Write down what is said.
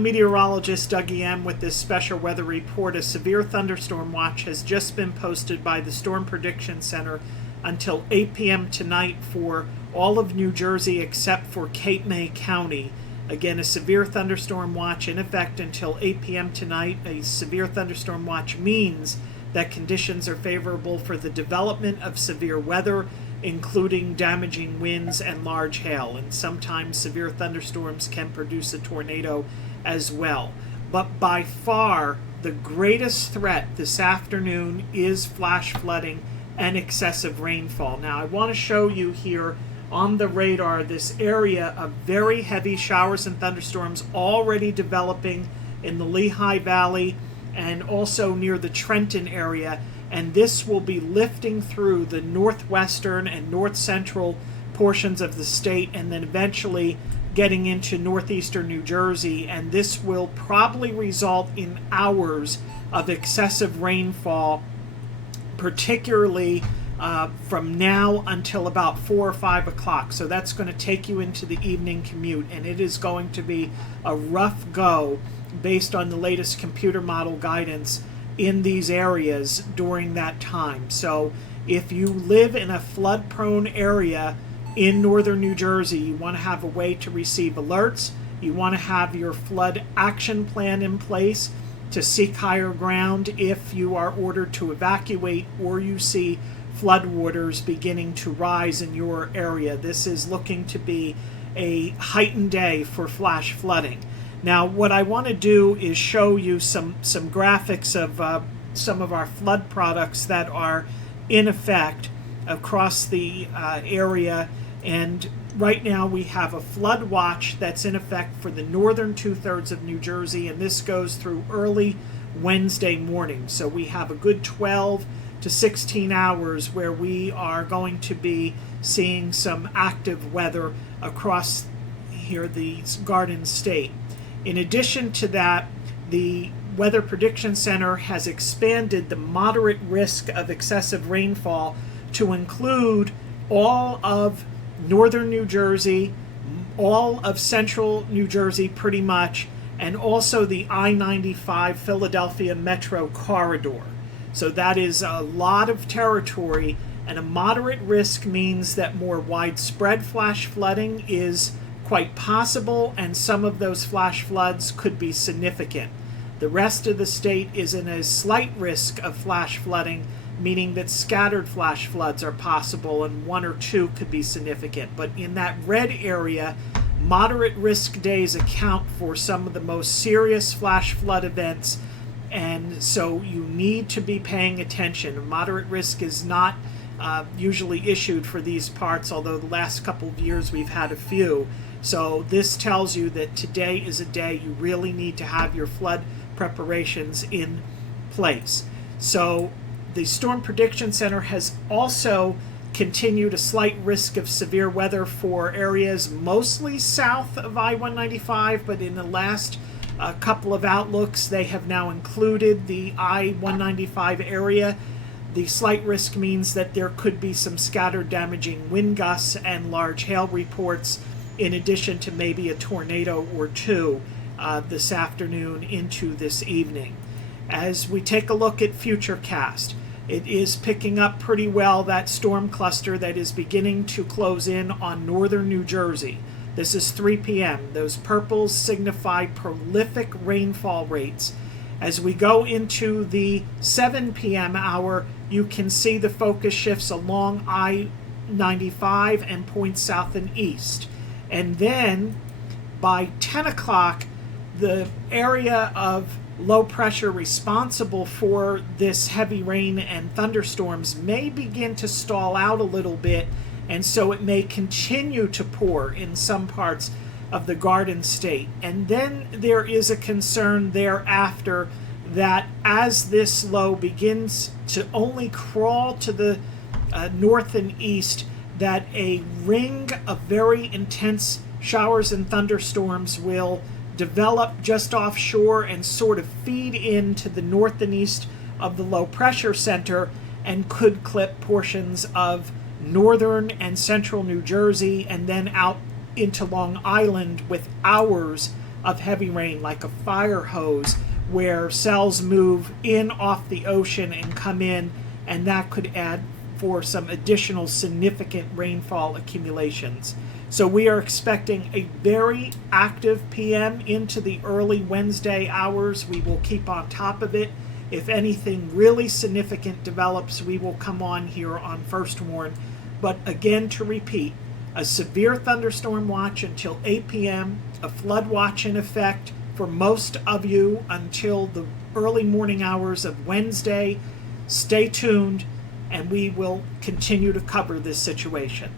I'm meteorologist Doug E.M. with this special weather report. A severe thunderstorm watch has just been posted by the Storm Prediction Center until 8 p.m. tonight for all of New Jersey except for Cape May County. Again, a severe thunderstorm watch in effect until 8 p.m. tonight. A severe thunderstorm watch means that conditions are favorable for the development of severe weather, including damaging winds and large hail. And sometimes severe thunderstorms can produce a tornado as well. But by far, the greatest threat this afternoon is flash flooding and excessive rainfall. Now, I want to show you here on the radar this area of very heavy showers and thunderstorms already developing in the Lehigh Valley and also near the Trenton area, and this will be lifting through the northwestern and north central portions of the state and then eventually getting into northeastern New Jersey, and this will probably result in hours of excessive rainfall, particularly from now until about 4 or 5 o'clock. So that's going to take you into the evening commute, and it is going to be a rough go based on the latest computer model guidance in these areas during that time. So if you live in a flood-prone area in northern New Jersey, you want to have a way to receive alerts. You want to have your flood action plan in place to seek higher ground if you are ordered to evacuate or you see floodwaters beginning to rise in your area. This is looking to be a heightened day for flash flooding. Now, what I want to do is show you some graphics of some of our flood products that are in effect across the area. And right now we have a flood watch that's in effect for the northern 2/3 of New Jersey, and this goes through early Wednesday morning. So we have a good 12 to 16 hours where we are going to be seeing some active weather across here, the Garden State. In addition to that, the Weather Prediction Center has expanded the moderate risk of excessive rainfall to include all of northern New Jersey, all of central New Jersey pretty much, and also the I-95 Philadelphia Metro corridor. So that is a lot of territory, and a moderate risk means that more widespread flash flooding is quite possible, and some of those flash floods could be significant. The rest of the state is in a slight risk of flash flooding, meaning that scattered flash floods are possible and 1 or 2 could be significant. But in that red area, moderate risk days account for some of the most serious flash flood events, and so you need to be paying attention. Moderate risk is not usually issued for these parts, although the last couple of years we've had a few. So this tells you that today is a day you really need to have your flood preparations in place. So the Storm Prediction Center has also continued a slight risk of severe weather for areas mostly south of I-195, but in the last couple of outlooks they have now included the I-195 area. The slight risk means that there could be some scattered damaging wind gusts and large hail reports, in addition to maybe a tornado or 2 this afternoon into this evening. As we take a look at Futurecast, it is picking up pretty well that storm cluster that is beginning to close in on northern New Jersey. This is 3 p.m. Those purples signify prolific rainfall rates. As we go into the 7 p.m. hour, you can see the focus shifts along I-95 and points south and east. And then by 10 o'clock, the area of low pressure responsible for this heavy rain and thunderstorms may begin to stall out a little bit, and so it may continue to pour in some parts of the Garden State. And then there is a concern thereafter that as this low begins to only crawl to the north and east, that a ring of very intense showers and thunderstorms will develop just offshore and sort of feed into the north and east of the low pressure center and could clip portions of northern and central New Jersey and then out into Long Island with hours of heavy rain, like a fire hose, where cells move in off the ocean and come in, and that could add for some additional significant rainfall accumulations. So we are expecting a very active PM into the early Wednesday hours. We will keep on top of it. If anything really significant develops, we will come on here on First Warn. But again, to repeat, a severe thunderstorm watch until 8 p.m., a flood watch in effect for most of you until the early morning hours of Wednesday. Stay tuned, and we will continue to cover this situation.